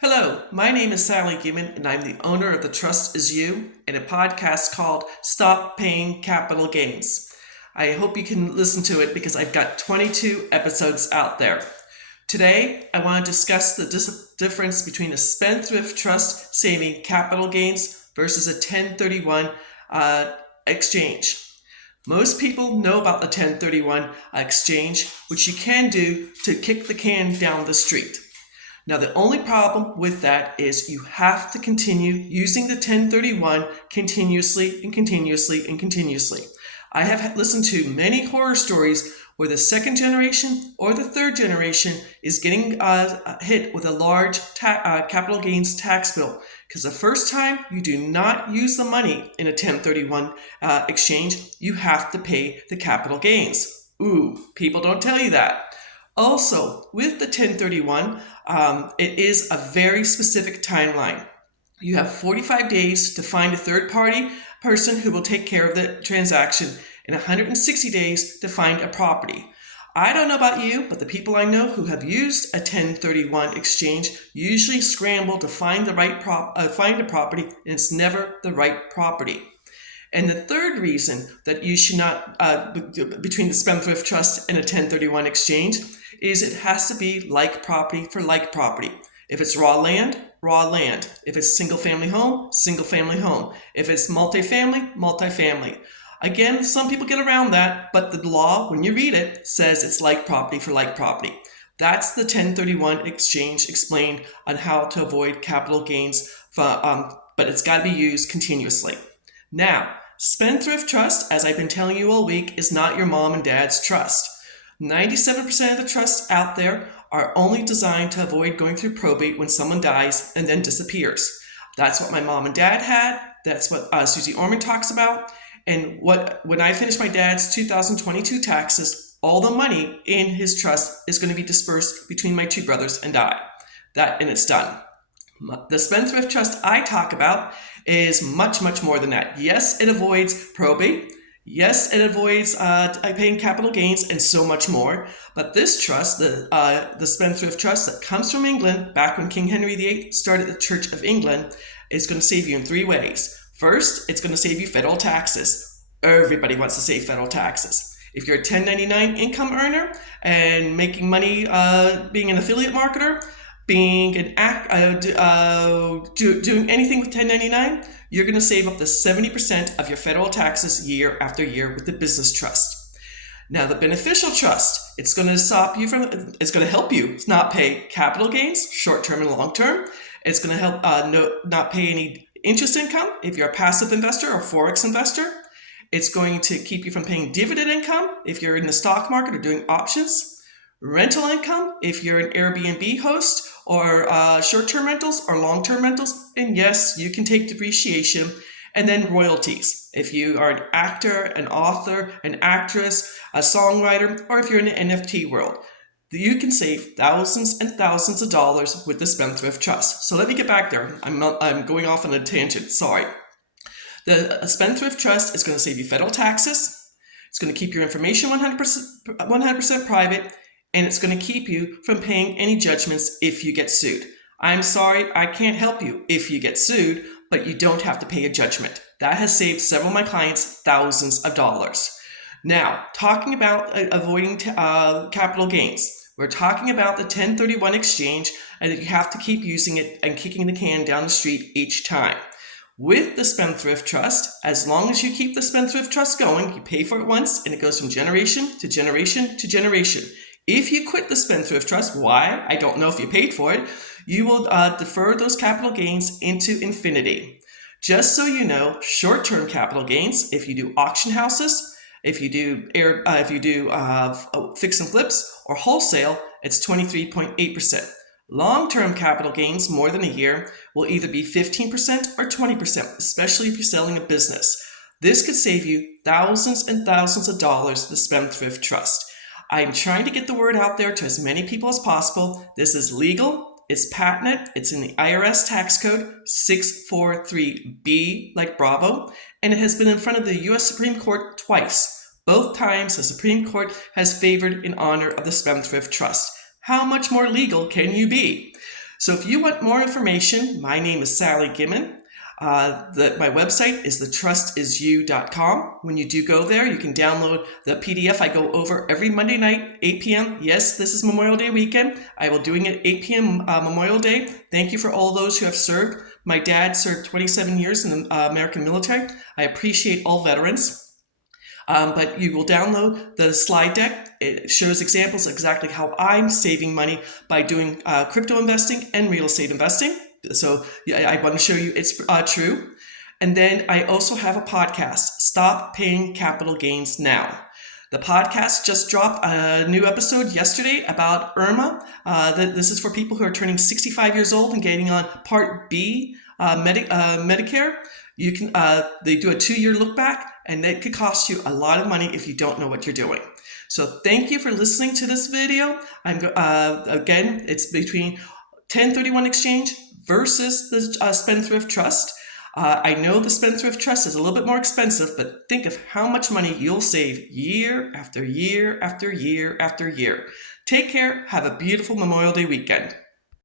Hello, my name is Sally Giman, and I'm the owner of The Trust Is You and a podcast called Stop Paying Capital Gains. I hope you can listen to it because I've got 22 episodes out there. Today, I want to discuss the difference between a Spendthrift Trust saving capital gains versus a 1031 exchange. Most people know about the 1031 exchange, which you can do to kick the can down the street. Now, the only problem with that is you have to continue using the 1031 continuously and continuously and continuously. I have listened to many horror stories where the second generation or the third generation is getting hit with a large capital gains tax bill because the first time you do not use the money in a 1031 exchange, you have to pay the capital gains. Ooh, people don't tell you that. Also, with the 1031, it is a very specific timeline. You have 45 days to find a third-party person who will take care of the transaction and 160 days to find a property. I don't know about you, but the people I know who have used a 1031 exchange usually scramble to find the right find a property, and it's never the right property. And the third reason that you should not, between the Spendthrift Trust and a 1031 exchange, is it has to be like property for like property. If it's raw land, raw land. If it's single family home, single family home. If it's multifamily, multifamily. Again, some people get around that, but the law, when you read it, says it's like property for like property. That's the 1031 exchange explained on how to avoid capital gains, but it's got to be used continuously. Now, Spendthrift Trust, as I've been telling you all week, is not your mom and dad's trust. 97% of the trusts out there are only designed to avoid going through probate when someone dies and then disappears. That's what my mom and dad had. That's what Susie Orman talks about. And when I finish my dad's 2022 taxes, all the money in his trust is going to be dispersed between my two brothers and I. And it's done. The Spendthrift Trust I talk about is much, much more than that. Yes, it avoids probate. Yes, it avoids paying capital gains and so much more. But this trust, the Spendthrift Trust that comes from England, back when King Henry VIII started the Church of England, is going to save you in three ways. First, it's going to save you federal taxes. Everybody wants to save federal taxes. If you're a 1099 income earner and making money being an affiliate marketer, being an doing anything with 1099, you're going to save up to 70% of your federal taxes year after year with the business trust. Now, the beneficial trust, it's going to help you not pay capital gains, short-term and long-term. It's going to help not pay any interest income if you're a passive investor or forex investor. It's going to keep you from paying dividend income if you're in the stock market or doing options. Rental income if you're an Airbnb host or short-term rentals or long-term rentals. And yes, you can take depreciation. And then royalties. If you are an actor, an author, an actress, a songwriter, or if you're in the NFT world, you can save thousands and thousands of dollars with the Spendthrift Trust. So let me get back there. I'm going off on a tangent. Sorry. The Spendthrift Trust is going to save you federal taxes. It's going to keep your information 100% private. And it's going to keep you from paying any judgments if you get sued. I'm sorry, I can't help you if you get sued, but you don't have to pay a judgment. That has saved several of my clients thousands of dollars. Now, talking about avoiding capital gains, we're talking about the 1031 exchange and that you have to keep using it and kicking the can down the street each time. With the Spendthrift Trust, as long as you keep the Spendthrift Trust going, you pay for it once and it goes from generation to generation to generation. If you quit the Spendthrift Trust, why? I don't know if you paid for it. You will defer those capital gains into infinity. Just so you know, short-term capital gains, if you do auction houses, if you do fix and flips or wholesale, it's 23.8%. Long-term capital gains, more than a year, will either be 15% or 20%, especially if you're selling a business. This could save you thousands and thousands of dollars, the Spendthrift Trust. I'm trying to get the word out there to as many people as possible. This is legal, it's patented, it's in the IRS tax code 643B, like Bravo, and it has been in front of the U.S. Supreme Court twice. Both times the Supreme Court has favored in honor of the Spendthrift Trust. How much more legal can you be? So if you want more information, my name is Sally Gimmon. My website is thetrustisyou.com. When you do go there, you can download the PDF I go over every Monday night, 8 p.m. Yes, this is Memorial Day weekend. I will doing it 8 p.m. Memorial Day. Thank you for all those who have served. My dad served 27 years in the American military. I appreciate all veterans. But you will download the slide deck. It shows examples of exactly how I'm saving money by doing crypto investing and real estate investing. So yeah, I want to show you it's true. And then I also have a podcast, Stop Paying Capital Gains Now. The podcast just dropped a new episode yesterday about IRMA. This is for people who are turning 65 years old and getting on Part B Medicare. You can they do a 2-year look back, and it could cost you a lot of money if you don't know what you're doing. So thank you for listening to this video. Again, it's between 1031 exchange versus the Spendthrift Trust. I know the Spendthrift Trust is a little bit more expensive, but think of how much money you'll save year after year after year after year. Take care. Have a beautiful Memorial Day weekend.